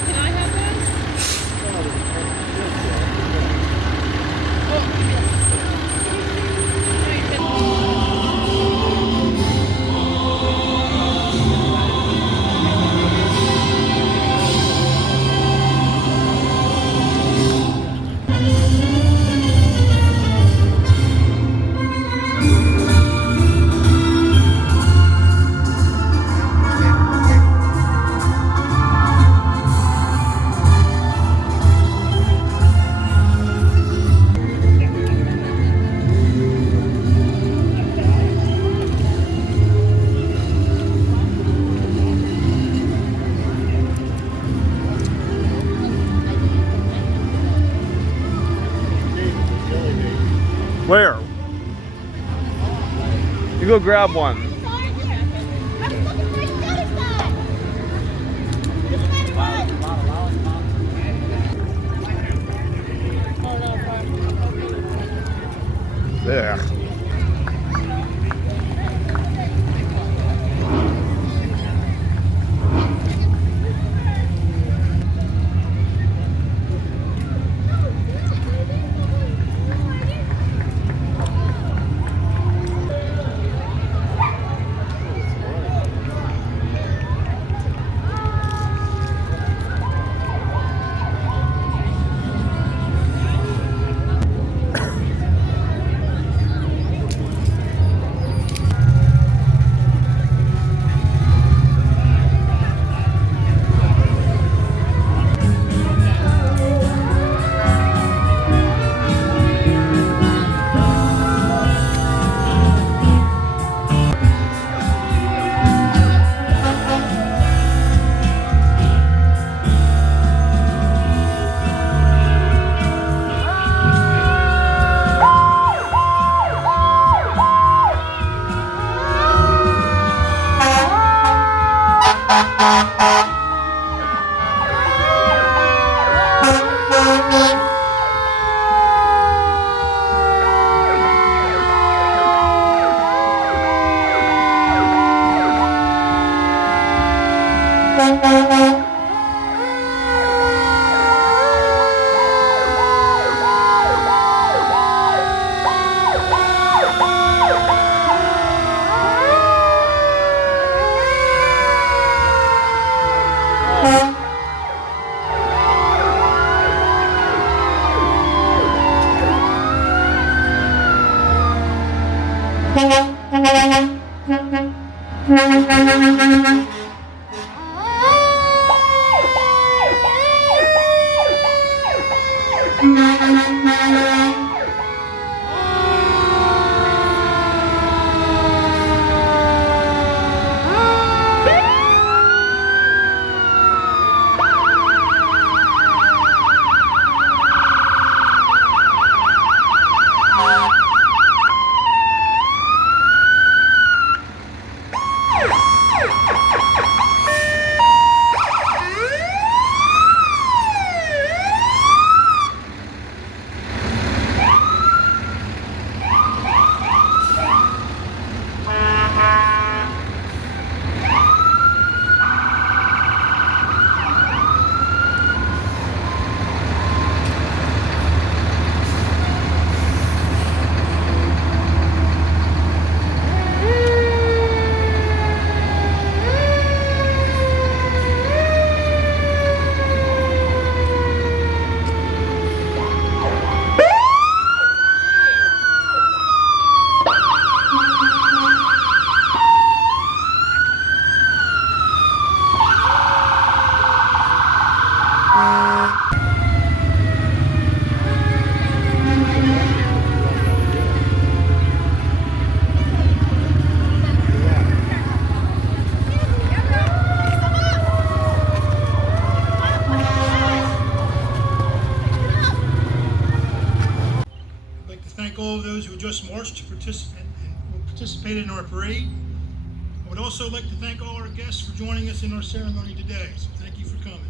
Hey, can I have those? Where? You go grab one. There. All of those who just marched to participated in our parade. I would also like to thank all our guests for joining us in our ceremony today, so thank you for coming.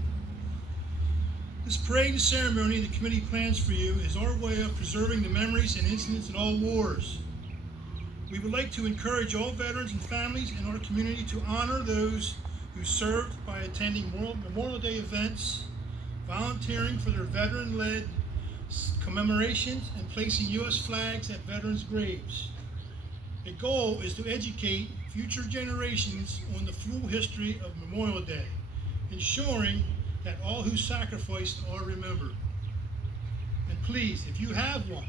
This parade and ceremony the committee plans for you is our way of preserving the memories and incidents in all wars. We would like to encourage all veterans and families in our community to honor those who served by attending Memorial Day events, volunteering for their veteran-led commemorations, and placing U.S. flags at veterans' graves. The goal is to educate future generations on the full history of Memorial Day, ensuring that all who sacrificed are remembered. And please, if you have one,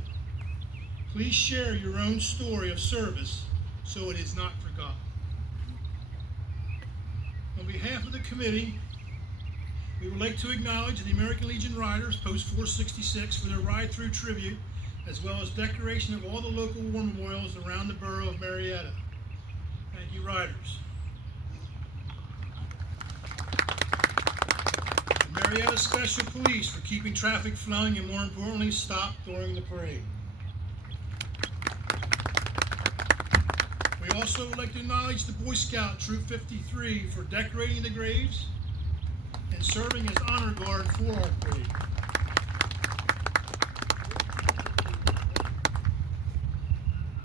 please share your own story of service so it is not forgotten. On behalf of the committee, we would like to acknowledge the American Legion Riders, Post 466, for their ride-through tribute, as well as decoration of all the local war memorials around the borough of Marietta. Thank you, Riders. The Marietta Special Police for keeping traffic flowing and, more importantly, stopped during the parade. We also would like to acknowledge the Boy Scout Troop 53 for decorating the graves and serving as honor guard for our parade.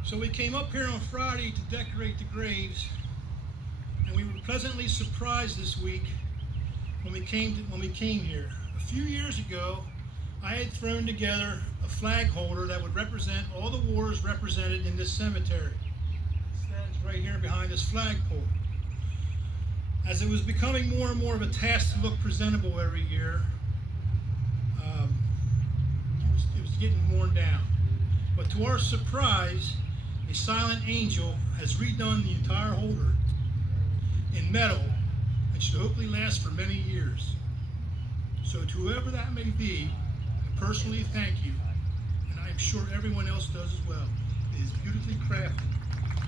So we came up here on Friday to decorate the graves, and we were pleasantly surprised this week when we came here. A few years ago, I had thrown together a flag holder that would represent all the wars represented in this cemetery. It stands right here behind this flagpole. As it was becoming more and more of a task to look presentable every year, it was getting worn down. But to our surprise, a silent angel has redone the entire holder in metal and should hopefully last for many years. So to whoever that may be, I personally thank you, and I am sure everyone else does as well. It is beautifully crafted,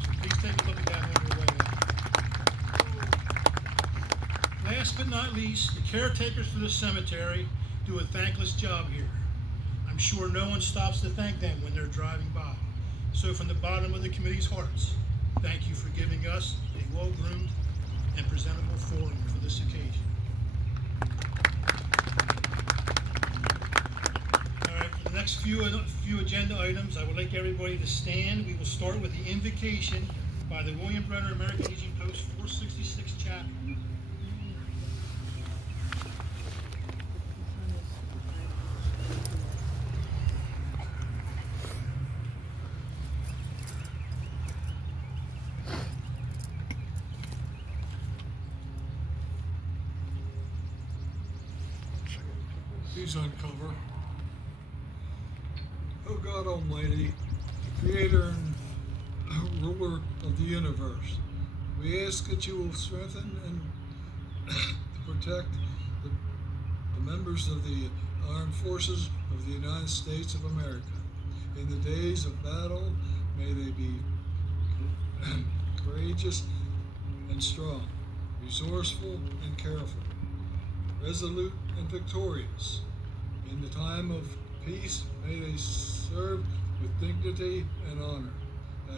so please take a look at that on your way out. Last but not least, the caretakers for the cemetery do a thankless job here. I'm sure no one stops to thank them when they're driving by. So from the bottom of the committee's hearts, thank you for giving us a well-groomed and presentable forum for this occasion. All right, for the next few agenda items, I would like everybody to stand. We will start with the invocation by the William Brenner American Legion Post 466 chaplain. Please uncover. O God Almighty, the Creator and Ruler of the universe, we ask that you will strengthen and protect the members of the armed forces of the United States of America. In the days of battle, may they be courageous and strong, resourceful and careful, resolute and victorious. In the time of peace, may they serve with dignity and honor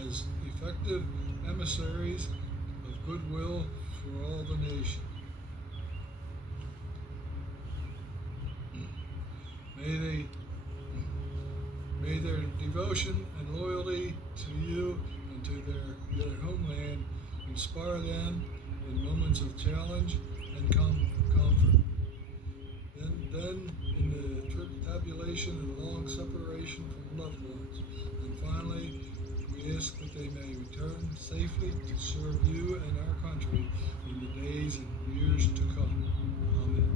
as effective emissaries of goodwill for all the nation. May their devotion and loyalty to you and to their homeland inspire them in moments of challenge and comfort. Then in the tribulation and long separation from loved ones. And finally, we ask that they may return safely to serve you and our country in the days and years to come. Amen.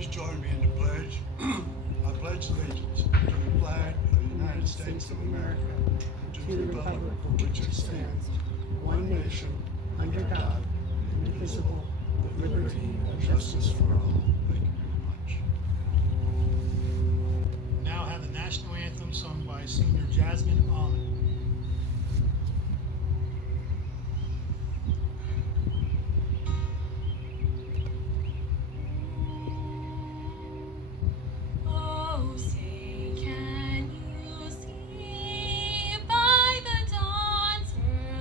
Please join me in the pledge. I pledge allegiance to the flag of the United States of America, and to the republic for which it stands, one nation, under God, indivisible, with liberty and justice for all. Thank you very much. Now have the national anthem sung by Senior Jasmine Almond. Oh, say, can you see by the dawn's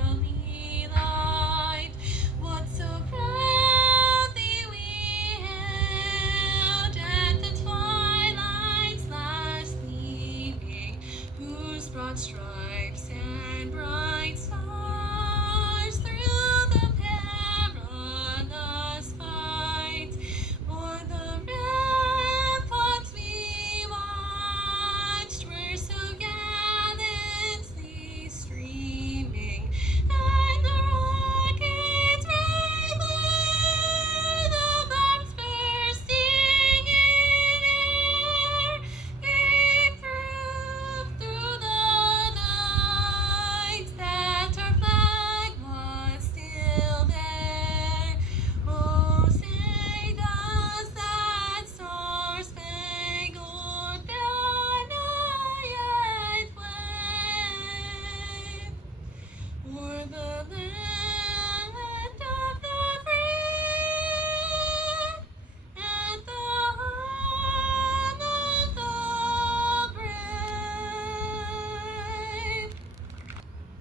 early light what so proudly we hailed at the twilight's last gleaming, whose broad stripes and bright stars through the perilous fight o'er the ramparts we watched were so gallantly streaming, and the rockets rivaled, the bombs bursting in air gave proof through the night that our flag was still there. Oh, say does that star-spangled banner yet wave o'er the land of the free and the home of the brave?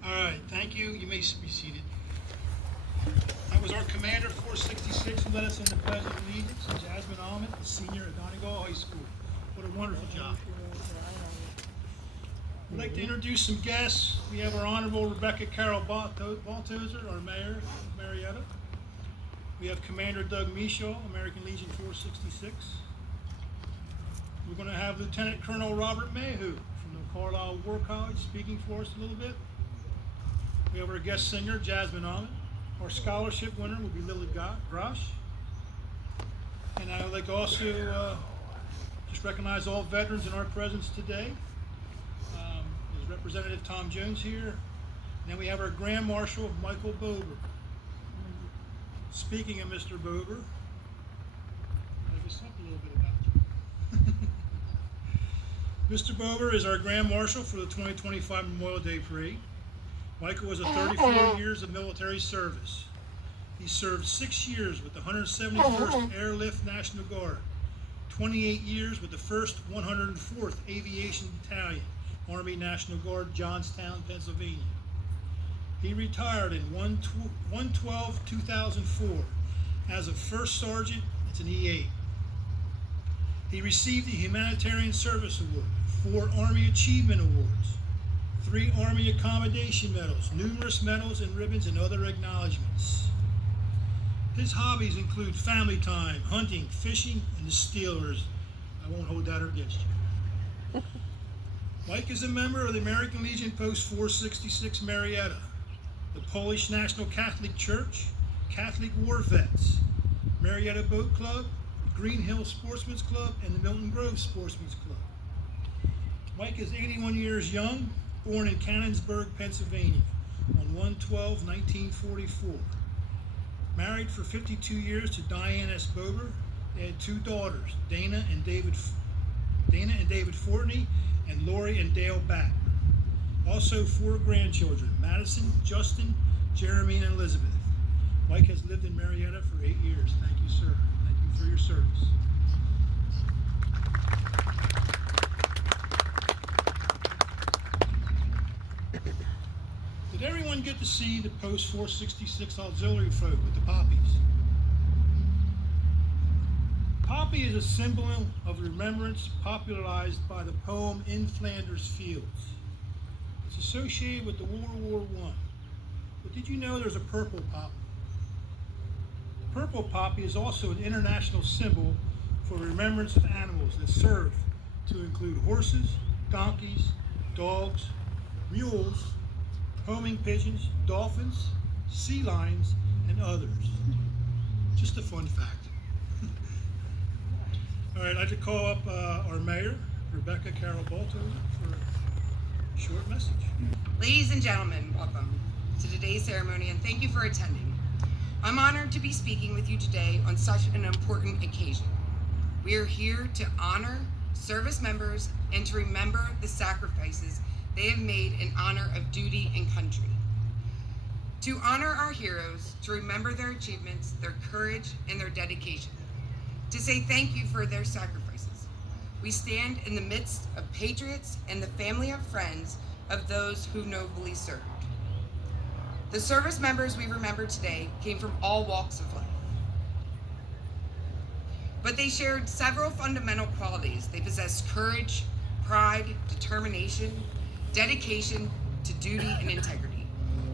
All right, thank you. You may be seated. That was our Commander 466 who led us in the Pledge of Allegiance, Jasmine Almond, a senior at Donegal High School. What a wonderful job. We'd like to introduce some guests. We have our Honorable Rebecca Carroll Baltozer, our Mayor of Marietta. We have Commander Doug Mishaw, American Legion 466. We're going to have Lieutenant Colonel Robert Mayhew from the Carlisle War College speaking for us a little bit. We have our guest singer, Jasmine Almond. Our scholarship winner will be Lily Grosh. And I would like to also just recognize all veterans in our presence today. There's Representative Tom Jones here. And then we have our Grand Marshal, Michael Bober. Speaking of Mr. Bober, I'll just talk a little bit about you. Mr. Bober is our Grand Marshal for the 2025 Memorial Day Parade. Michael was a 34 years of military service. He served 6 years with the 171st Airlift National Guard, 28 years with the 1st 104th Aviation Battalion, Army National Guard, Johnstown, Pennsylvania. He retired in 1/12/2004 as a First Sergeant. It's an E8. He received the Humanitarian Service Award, 4 Army Achievement Awards, 3 Army Accommodation Medals, numerous medals and ribbons, and other acknowledgments. His hobbies include family time, hunting, fishing, and the Steelers. I won't hold that against you. Mike is a member of the American Legion Post 466 Marietta, the Polish National Catholic Church, Catholic War Vets, Marietta Boat Club, Green Hill Sportsman's Club, and the Milton Grove Sportsman's Club. Mike is 81 years young, born in Canonsburg, Pennsylvania on 1/12/1944. Married for 52 years to Diane S. Bober. They had 2 daughters, Dana and David Fortney, and Lori and Dale Batt. Also 4 grandchildren, Madison, Justin, Jeremy, and Elizabeth. Mike has lived in Marietta for 8 years. Thank you, sir. Thank you for your service. Did everyone get to see the Post 466 auxiliary float with the poppies? Poppy is a symbol of remembrance popularized by the poem In Flanders Fields. It's associated with the World War I. But did you know there's a purple poppy? The purple poppy is also an international symbol for remembrance of animals that serve to include horses, donkeys, dogs, mules, homing pigeons, dolphins, sea lions, and others. Just a fun fact. All right, I'd like to call up our mayor, Rebecca Carroll Balto, for a short message. Ladies and gentlemen, welcome to today's ceremony and thank you for attending. I'm honored to be speaking with you today on such an important occasion. We are here to honor service members and to remember the sacrifices they have made in honor of duty and country. To honor our heroes, to remember their achievements, their courage, and their dedication. To say thank you for their sacrifices. We stand in the midst of patriots and the family of friends of those who nobly served. The service members we remember today came from all walks of life. But they shared several fundamental qualities. They possessed courage, pride, determination, dedication to duty and integrity.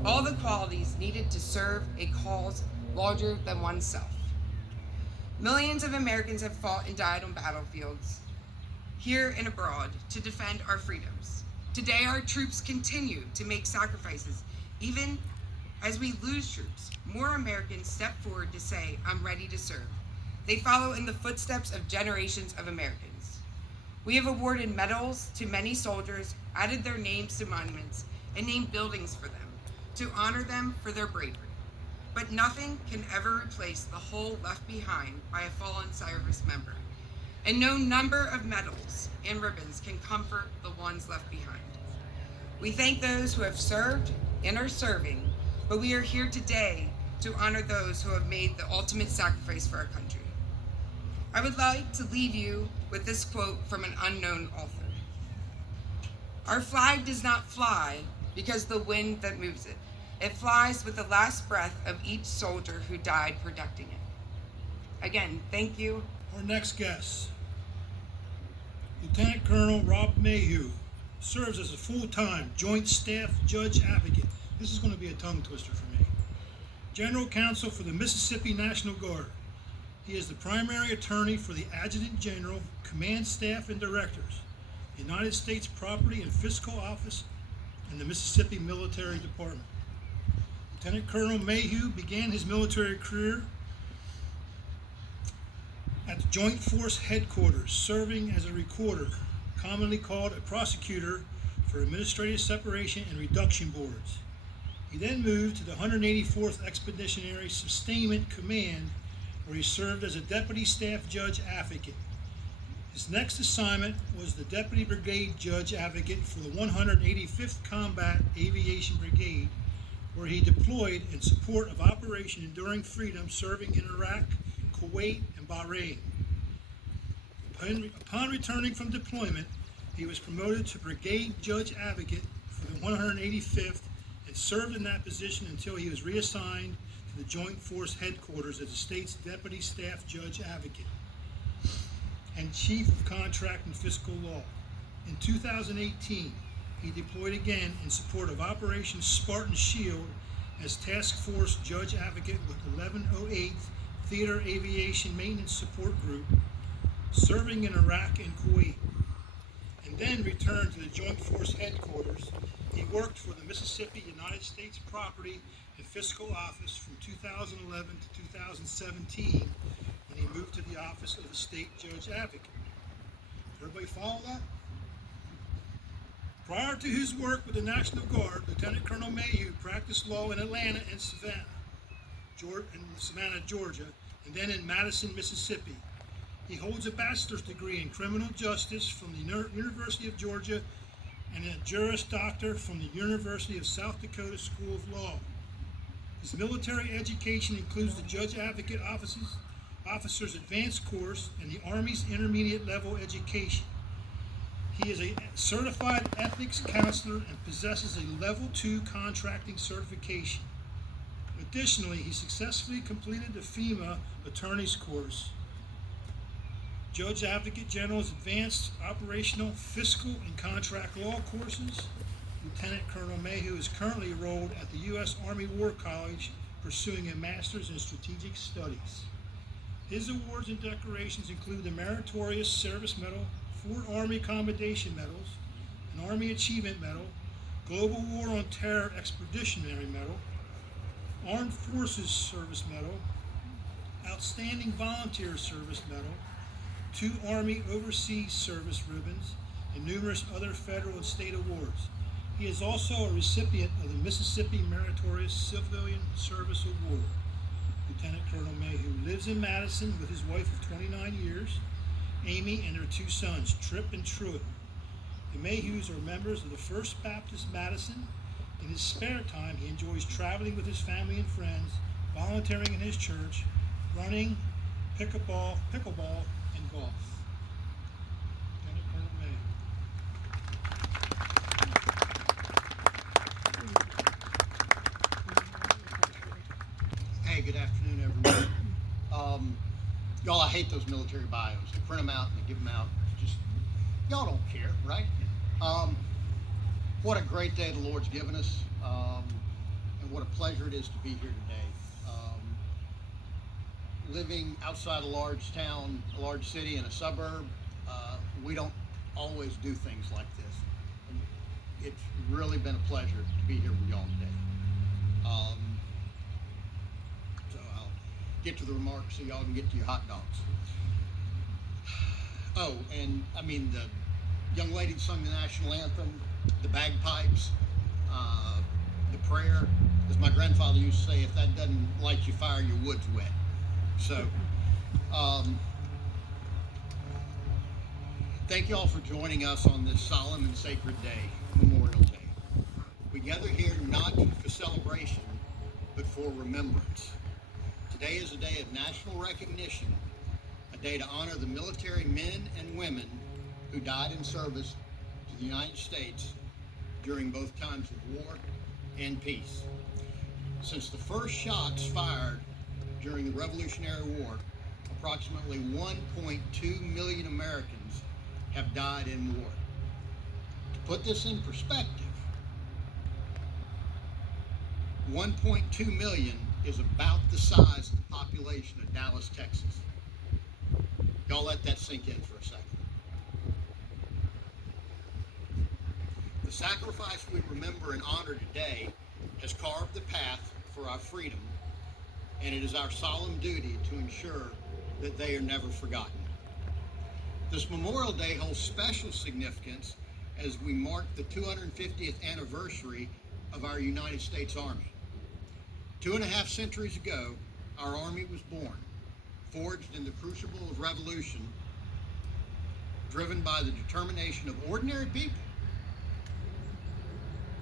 All the qualities needed to serve a cause larger than oneself. Millions of Americans have fought and died on battlefields, here and abroad, to defend our freedoms. Today, our troops continue to make sacrifices. Even as we lose troops, more Americans step forward to say, I'm ready to serve. They follow in the footsteps of generations of Americans. We have awarded medals to many soldiers, added their names to monuments, and named buildings for them to honor them for their bravery. But nothing can ever replace the hole left behind by a fallen service member. And no number of medals and ribbons can comfort the ones left behind. We thank those who have served and are serving, but we are here today to honor those who have made the ultimate sacrifice for our country. I would like to leave you with this quote from an unknown author. Our flag does not fly because the wind that moves it. It flies with the last breath of each soldier who died protecting it. Again, thank you. Our next guest, Lieutenant Colonel Rob Mayhew, serves as a full-time Joint Staff Judge Advocate. This is going to be a tongue twister for me. General Counsel for the Mississippi National Guard. He is the primary attorney for the Adjutant General, Command Staff and Directors, the United States Property and Fiscal Office, and the Mississippi Military Department. Lieutenant Colonel Mayhew began his military career at the Joint Force Headquarters, serving as a recorder, commonly called a prosecutor for administrative separation and reduction boards. He then moved to the 184th Expeditionary Sustainment Command, where he served as a Deputy Staff Judge Advocate. His next assignment was the Deputy Brigade Judge Advocate for the 185th Combat Aviation Brigade, where he deployed in support of Operation Enduring Freedom, serving in Iraq, Kuwait, and Bahrain. Upon returning from deployment, he was promoted to Brigade Judge Advocate for the 185th and served in that position until he was reassigned to the Joint Force Headquarters as the state's Deputy Staff Judge Advocate and Chief of Contract and Fiscal Law. In 2018, he deployed again in support of Operation Spartan Shield as Task Force Judge Advocate with 1108th Theater Aviation Maintenance Support Group, serving in Iraq and Kuwait, and then returned to the Joint Force Headquarters. He worked for the Mississippi United States Property and Fiscal Office from 2011 to 2017, when he moved to the office of the State Judge Advocate. Everybody follow that? Prior to his work with the National Guard, Lieutenant Colonel Mayhew practiced law in Atlanta and Savannah, Georgia, and then in Madison, Mississippi. He holds a bachelor's degree in criminal justice from the University of Georgia and a Juris Doctor from the University of South Dakota School of Law. His military education includes the Judge Advocate Officer's Advanced Course and the Army's Intermediate Level Education. He is a certified ethics counselor and possesses a Level 2 contracting certification. Additionally, he successfully completed the FEMA Attorney's Course, Judge Advocate General's Advanced Operational, Fiscal, and Contract Law courses. Lieutenant Colonel Mayhew is currently enrolled at the U.S. Army War College, pursuing a Master's in Strategic Studies. His awards and decorations include the Meritorious Service Medal, 4 Army Commendation Medals, an Army Achievement Medal, Global War on Terror Expeditionary Medal, Armed Forces Service Medal, Outstanding Volunteer Service Medal, 2 Army Overseas Service ribbons, and numerous other federal and state awards. He is also a recipient of the Mississippi Meritorious Civilian Service Award. Lieutenant Colonel Mayhew lives in Madison with his wife of 29 years, Amy, and their 2 sons, Trip and Truett. The Mayhews are members of the First Baptist Madison. In his spare time, he enjoys traveling with his family and friends, volunteering in his church, running, pickleball, and golf. Lieutenant Colonel Mayhew. Hey, good afternoon, everyone. Y'all, I hate those military bios. They print them out and they give them out. It's just, y'all don't care, right? What a great day the Lord's given us, and what a pleasure it is to be here today. Living outside a large town, a large city, in a suburb, we don't always do things like this. And it's really been a pleasure to be here with y'all today. So I'll get to the remarks so y'all can get to your hot dogs. Oh, and I mean, the young lady that sung the national anthem, the bagpipes, the prayer. As my grandfather used to say, if that doesn't light your fire, your wood's wet. So, thank you all for joining us on this solemn and sacred day, Memorial Day. We gather here not for celebration, but for remembrance. Today is a day of national recognition, a day to honor the military men and women who died in service to the United States during both times of war and peace. Since the first shots fired during the Revolutionary War, approximately 1.2 million Americans have died in war. To put this in perspective, 1.2 million is about the size of the population of Dallas, Texas. Y'all let that sink in for a second. The sacrifice we remember and honor today has carved the path for our freedom, and it is our solemn duty to ensure that they are never forgotten. This Memorial Day holds special significance as we mark the 250th anniversary of our United States Army. 2.5 centuries ago, our Army was born, forged in the crucible of revolution, driven by the determination of ordinary people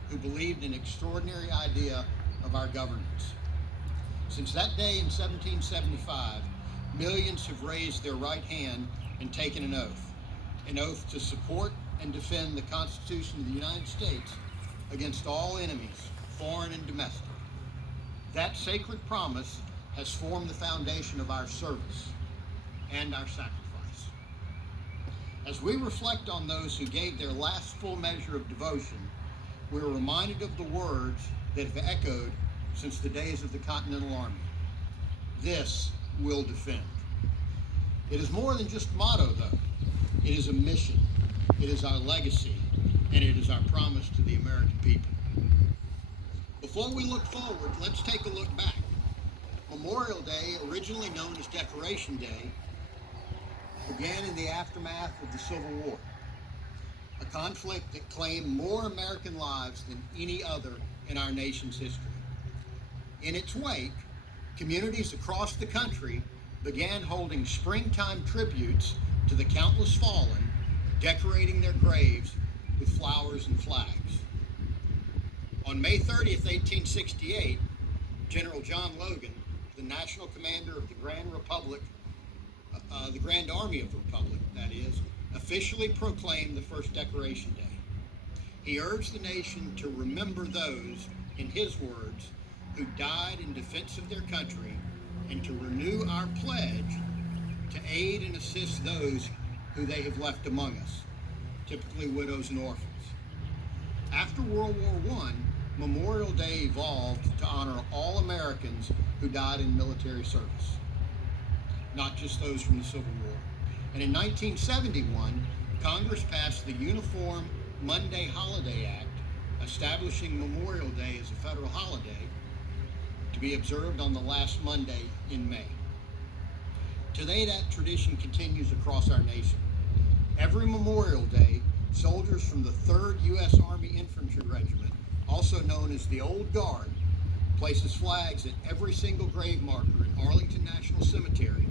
who believed in an extraordinary idea of our governance. Since that day in 1775, millions have raised their right hand and taken an oath to support and defend the Constitution of the United States against all enemies, foreign and domestic. That sacred promise has formed the foundation of our service and our sacrifice. As we reflect on those who gave their last full measure of devotion, we are reminded of the words that have echoed since the days of the Continental Army. This will defend. It is more than just a motto, though. It is a mission. It is our legacy, and it is our promise to the American people. Before we look forward, let's take a look back. Memorial Day, originally known as Decoration Day, began in the aftermath of the Civil War, a conflict that claimed more American lives than any other in our nation's history. In its wake, communities across the country began holding springtime tributes to the countless fallen, decorating their graves with flowers and flags. On May 30th, 1868, General John Logan, the national commander of the Grand Army of the Republic, that is, officially proclaimed the first Decoration Day. He urged the nation to remember those, in his words, who died in defense of their country, and to renew our pledge to aid and assist those who they have left among us, typically widows and orphans. After World War I, Memorial Day evolved to honor all Americans who died in military service, not just those from the Civil War. And in 1971, Congress passed the Uniform Monday Holiday Act, establishing Memorial Day as a federal holiday to be observed on the last Monday in May. Today, that tradition continues across our nation. Every Memorial Day, soldiers from the 3rd U.S. Army Infantry Regiment, also known as the Old Guard, places flags at every single grave marker in Arlington National Cemetery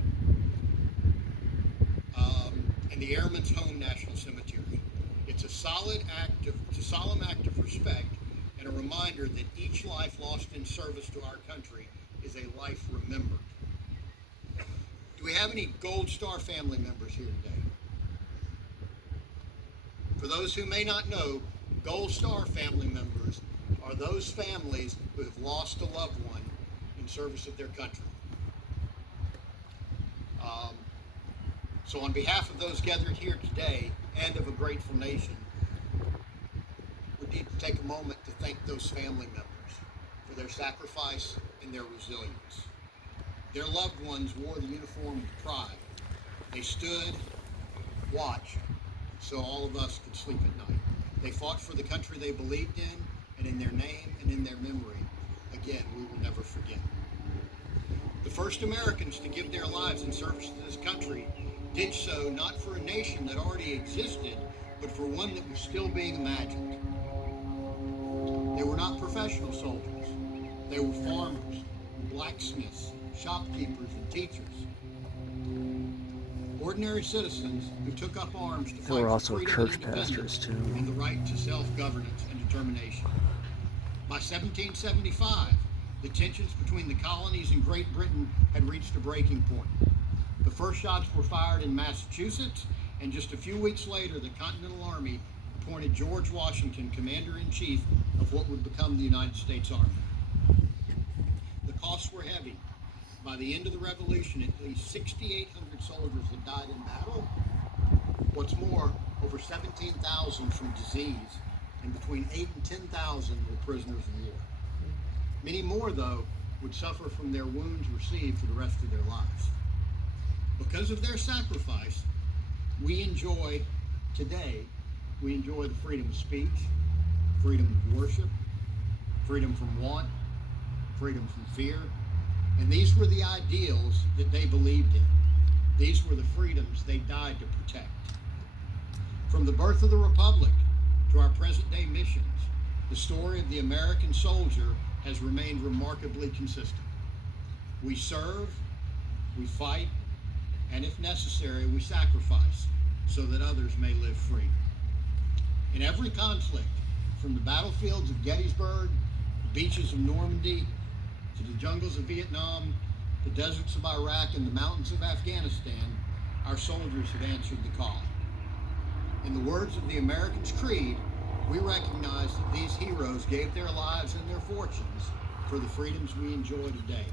and the Airmen's Home National Cemetery. It's a solemn act of respect and a reminder that each life lost in service to our country is a life remembered. Do we have any Gold Star family members here today? For those who may not know, Gold Star family members are those families who have lost a loved one in service of their country. So on behalf of those gathered here today and of a grateful nation, we need to take a moment to thank those family members for their sacrifice and their resilience. Their loved ones wore the uniform with pride. They stood, watched, so all of us could sleep at night. They fought for the country they believed in, and in their name and in their memory, again, we will never forget. The first Americans to give their lives in service to this country did so not for a nation that already existed, but for one that was still being imagined. They were not professional soldiers. They were farmers, blacksmiths, shopkeepers, and teachers. Ordinary citizens who took up arms to There fight were for also freedom church and independence pastors, too. and the right to self-governance and determination. By 1775, the tensions between the colonies and Great Britain had reached a breaking point. The first shots were fired in Massachusetts, and just a few weeks later, the Continental Army appointed George Washington commander-in-chief of what would become the United States Army. The costs were heavy. By the end of the Revolution, at least 6,800 soldiers had died in battle. What's more, over 17,000 from disease, and between 8,000 and 10,000 were prisoners of war. Many more, though, would suffer from their wounds received for the rest of their lives. Because of their sacrifice, we enjoy the freedom of speech, freedom of worship, freedom from want, freedom from fear. And these were the ideals that they believed in. These were the freedoms they died to protect. From the birth of the Republic to our present-day missions, the story of the American soldier has remained remarkably consistent. We serve, we fight, and if necessary, we sacrifice so that others may live free. In every conflict, from the battlefields of Gettysburg, the beaches of Normandy, to the jungles of Vietnam, the deserts of Iraq, and the mountains of Afghanistan, our soldiers have answered the call. In the words of the American's Creed, we recognize that these heroes gave their lives and their fortunes for the freedoms we enjoy today.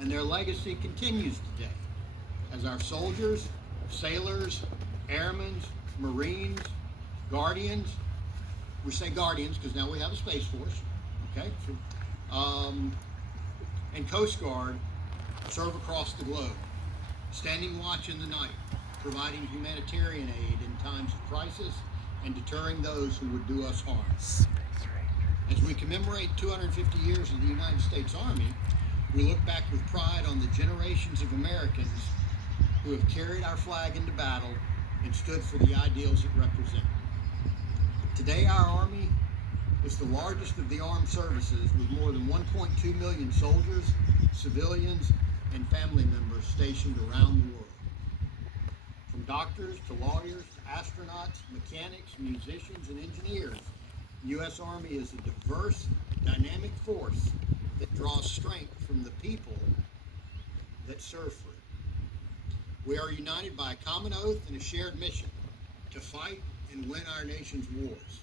And their legacy continues today as our soldiers, sailors, airmen, Marines, guardians, we say guardians because now we have a Space Force, okay? And Coast Guard serve across the globe, standing watch in the night, providing humanitarian aid in times of crisis and deterring those who would do us harm. As we commemorate 250 years of the United States Army, we look back with pride on the generations of Americans who have carried our flag into battle and stood for the ideals it represented. Today, our Army is the largest of the armed services with more than 1.2 million soldiers, civilians, and family members stationed around the world. From doctors to lawyers to astronauts, mechanics, musicians, and engineers, the U.S. Army is a diverse, dynamic force that draws strength from the people that serve for it. We are united by a common oath and a shared mission to fight and win our nation's wars.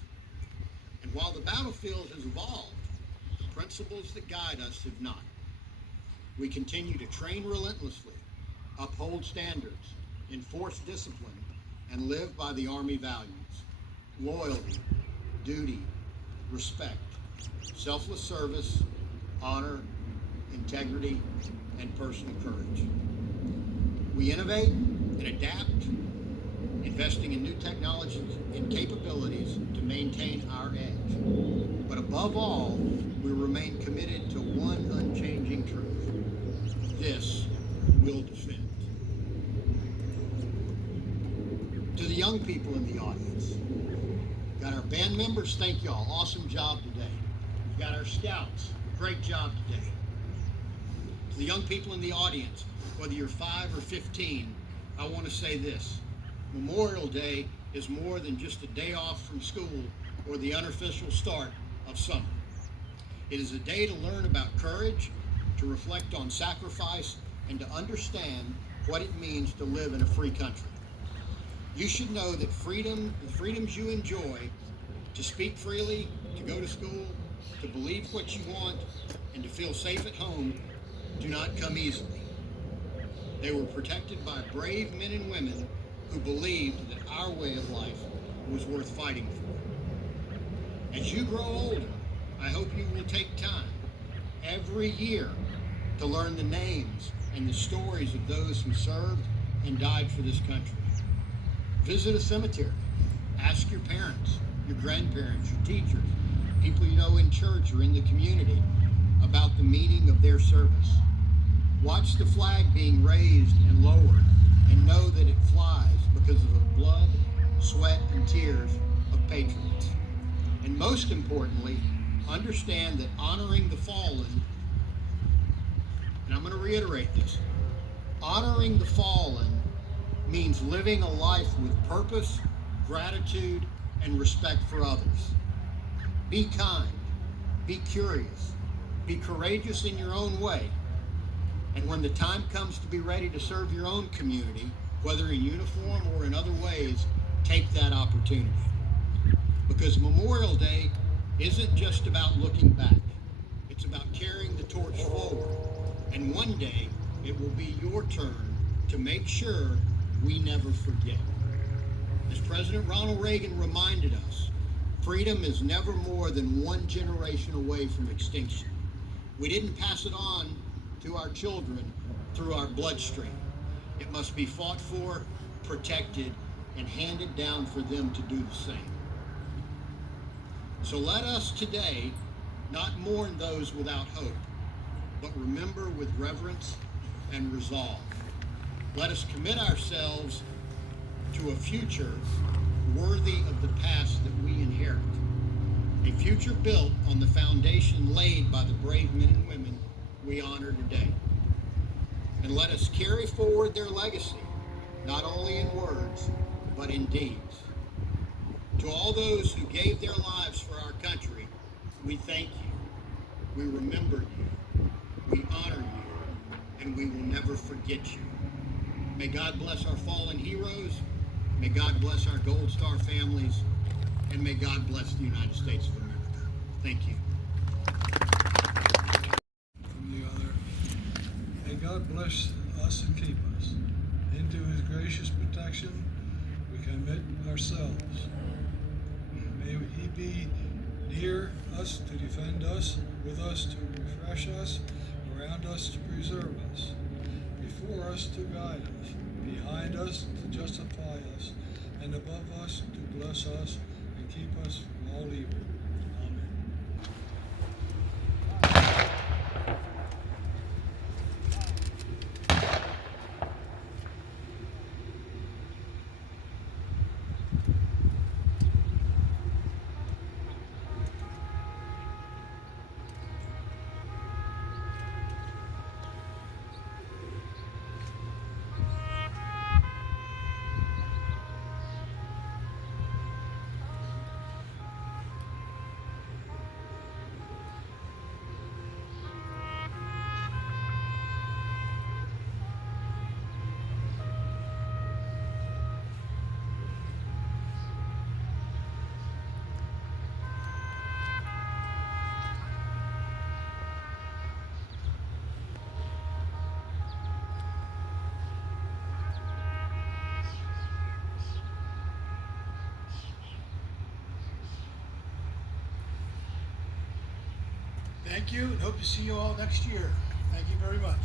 And while the battlefield has evolved, the principles that guide us have not. We continue to train relentlessly, uphold standards, enforce discipline, and live by the Army values: loyalty, duty, respect, selfless service, honor, integrity, and personal courage. We innovate and adapt, investing in new technologies and capabilities to maintain our edge. But above all, we remain committed to one unchanging truth: this will young people in the audience. Got our band members, thank y'all, awesome job today. We got our scouts, great job today. To the young people in the audience, whether you're 5 or 15, I want to say this. Memorial Day is more than just a day off from school or the unofficial start of summer. It is a day to learn about courage, to reflect on sacrifice, and to understand what it means to live in a free country. You should know that the freedoms you enjoy, to speak freely, to go to school, to believe what you want, and to feel safe at home, do not come easily. They were protected by brave men and women who believed that our way of life was worth fighting for. As you grow older, I hope you will take time every year to learn the names and the stories of those who served and died for this country. Visit a cemetery. Ask your parents, your grandparents, your teachers, people you know in church or in the community about the meaning of their service. Watch the flag being raised and lowered and know that it flies because of the blood, sweat, and tears of patriots. And most importantly, understand that honoring the fallen, and I'm going to reiterate this, honoring the fallen means living a life with purpose, gratitude, and respect for others. Be kind, be curious, be courageous in your own way, and when the time comes to be ready to serve your own community, whether in uniform or in other ways, take that opportunity. Because Memorial Day isn't just about looking back. It's about carrying the torch forward. And one day, it will be your turn to make sure we never forget. As President Ronald Reagan reminded us, freedom is never more than one generation away from extinction. We didn't pass it on to our children through our bloodstream. It must be fought for, protected, and handed down for them to do the same. So let us today not mourn those without hope, but remember with reverence and resolve. Let us commit ourselves to a future worthy of the past that we inherit, a future built on the foundation laid by the brave men and women we honor today. And let us carry forward their legacy, not only in words, but in deeds. To all those who gave their lives for our country, we thank you, we remember you, we honor you, and we will never forget you. May God bless our fallen heroes, may God bless our Gold Star families, and may God bless the United States of America. Thank you. From the other, may God bless us and keep us. Into his gracious protection, we commit ourselves. May he be near us to defend us, with us to refresh us, around us to preserve us, before us to guide us, behind us to justify us, and above us to bless us and keep us from all evil. Amen. Thank you, and hope to see you all next year. Thank you very much.